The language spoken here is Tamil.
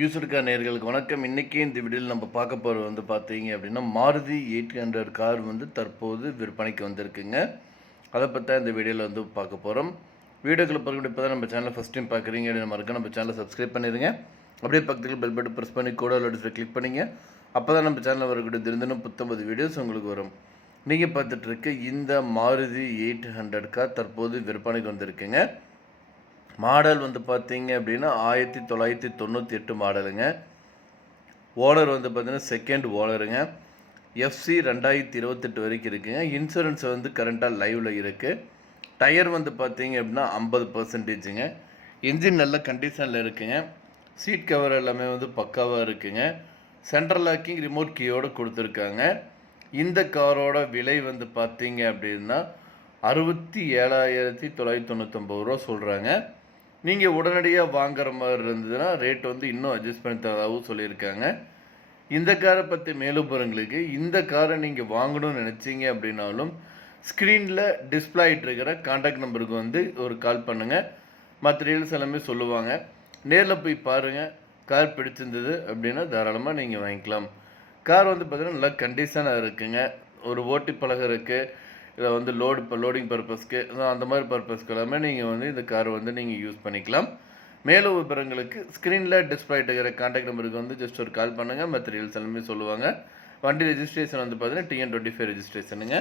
யூசர்கா நேயர்களுக்கு வணக்கம். இன்றைக்கி இந்த வீடியோவில் நம்ம பார்க்க போகிறது வந்து பார்த்தீங்க அப்படின்னா மாருதி 800 கார் வந்து தற்போது விற்பனைக்கு வந்திருக்குங்க. அதை பற்றி தான் இந்த வீடியோவில் வந்து பார்க்க போகிறோம். வீடியோக்குள்ள போகிறதுக்கு இப்போ தான் நம்ம சேனலை ஃபஸ்ட் டைம் பார்க்குறீங்க அப்படின்னு மறக்க நம்ம சேனலை சப்ஸ்கிரைப் பண்ணிடுங்க. அப்படியே பக்கத்தில் பெல் பட்டன் ப்ரெஸ் பண்ணி கூட நோட்டிஃபிகேஷன் கிளிக் பண்ணிங்க. அப்போ தான் நம்ம சேனலில் வரக்கூடிய தினம் 19 வீடியோஸ் உங்களுக்கு வரும். நீங்கள் பார்த்துட்ருக்க இந்த மாருதி 800 கார் தற்போது விற்பனைக்கு வந்திருக்குங்க. மாடல் வந்து பார்த்தீங்க அப்படின்னா 1998 மாடலுங்க. ஓனர் வந்து பார்த்தீங்கன்னா செகண்ட் ஓனருங்க. எஃப்சி 2028 வரைக்கும் இருக்குங்க. இன்சூரன்ஸ் வந்து கரண்ட்டாக லைவில் இருக்குது. டயர் வந்து பார்த்தீங்க அப்படின்னா 50%ங்க. இன்ஜின் நல்ல கண்டிஷனில் இருக்குங்க. சீட் கவர் எல்லாமே வந்து பக்காவாக இருக்குங்க. சென்ட்ரல் லாக்கிங் ரிமோட் கீயோடு கொடுத்துருக்காங்க. இந்த காரோட விலை வந்து பார்த்தீங்க அப்படின்னா 67,999 ரூபா சொல்கிறாங்க. நீங்கள் உடனடியாக வாங்குற மாதிரி இருந்ததுன்னா ரேட் வந்து இன்னும் அட்ஜஸ்ட் பண்ணி தரதாகவும் சொல்லியிருக்காங்க. இந்த காரை பற்றி மேலும் போகிறவங்களுக்கு இந்த காரை நீங்கள் வாங்கணும்னு நினச்சிங்க அப்படின்னாலும் ஸ்க்ரீனில் டிஸ்பிளே ஆகிட்டு இருக்கிற கான்டாக்ட் நம்பருக்கு வந்து ஒரு கால் பண்ணுங்கள். மற்ற எல்லாமே சொல்லுவாங்க. நேரில் போய் பாருங்கள். கார் பிடிச்சிருந்தது அப்படின்னா தாராளமாக நீங்கள் வாங்கிக்கலாம். கார் வந்து பார்த்திங்கன்னா நல்லா கண்டிஷனாக இருக்குங்க. ஒரு ஓட்டி பழக இருக்குது. இதை வந்து லோடிங் பர்பஸ்க்கு அந்த மாதிரி பர்பஸ்க்கு எல்லாமே நீங்கள் வந்து இந்த காரை வந்து நீங்கள் யூஸ் பண்ணிக்கலாம். மேலும் விவரங்களுக்கு ஸ்க்ரீனில் டிஸ்பிளே இருக்கிற கான்டாக்ட் நம்பருக்கு வந்து ஜஸ்ட் ஒரு கால் பண்ணுங்கள். மற்ற எல்லாமே சொல்லுவாங்க. வண்டி ரெஜிஸ்ட்ரேஷன் வந்து பார்த்தீங்கன்னா TN25 ரெஜிஸ்ட்ரேஷனுங்க.